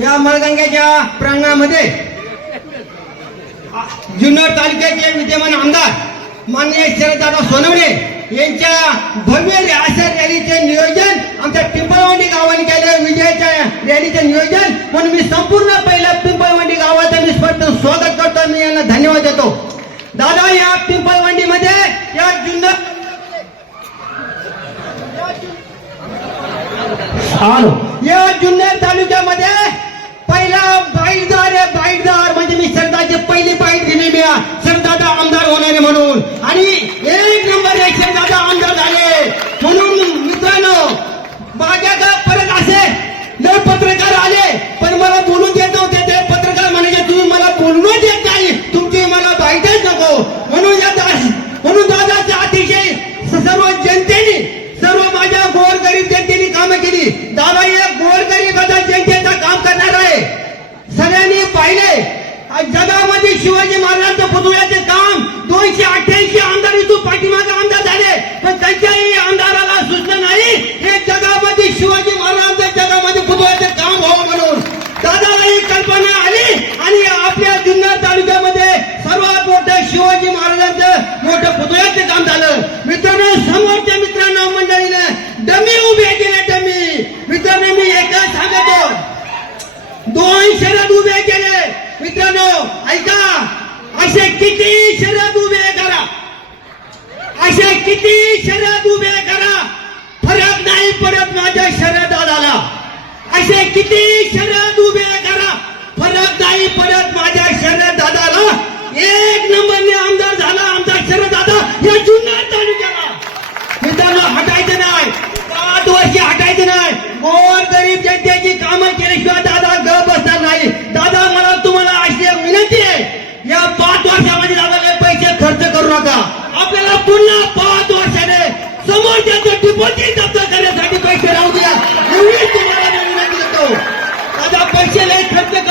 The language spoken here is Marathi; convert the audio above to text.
या मळगंग्याच्या प्रांगणामध्ये जुन्नर तालुक्याचे विद्यमान आमदार माननीय शरददादा सोनवणे यांच्या भव्य अशा रॅलीचे नियोजन आमच्या पिंपळवंडी गावाने केलं विजयाच्या रॅलीचे नियोजन. म्हणून मी संपूर्ण पहिल्या पिंपळवंडी गावाचं मी स्पष्ट स्वागत करतो. मी यांना धन्यवाद देतो. दादा या पिंपळवंडीमध्ये या जुन्नर या जुन्नर तालुक्यामध्ये म्हणून. आणि एक नंबर एक दादा आमदार झाले. म्हणून मित्रांनो माझ्या का परत असे लय पत्रकार आले पण मला बोलू देत नव्हते ते पत्रकार म्हणायचे तुम्ही मला बोलू देत नाही. तुमची मला बाईटच नको. म्हणून या म्हणून दादाच्या अतिशय सर्व जनतेने सर्व माझ्या गोरगरीब जनतेने कामं केली. दादा एक गोरगरीब आता जनतेचं काम करणार आहे. सगळ्यांनी पाहिले जगामध्ये शिवाजी महाराजांचं पुतळ्याचे दोनशे अठ्ठ्याऐंशी आमदार इथून पाठीमागे आमदार झाले? पण त्यांच्याही आमदाराला सुचलं नाही. हे जगामध्ये शिवाजी महाराजांच्या जगामध्ये पुतळ्याचे काम व्हावं म्हणून. दादाला ही कल्पना आली आणि आपल्या जुन्नर तालुक्यामध्ये सर्वात मोठं शिवाजी महाराजांचं मोठं पुतळ्याचं काम झालं. मित्रांनो समोरच्या मित्रांना मंडळीनं डमी उभे केले डमी. मित्रांनो मी एकच सांगतो. दोन शरद उभे केले. मित्रांनो ऐका. असे किती शरद उभे करा असे किती शरद उभे करा फरक नाही पडत माझ्या शरद दादाला असे किती शरद उभे करा. फरक जाई परत माझ्या शरद दादा दादा पैसे खर्च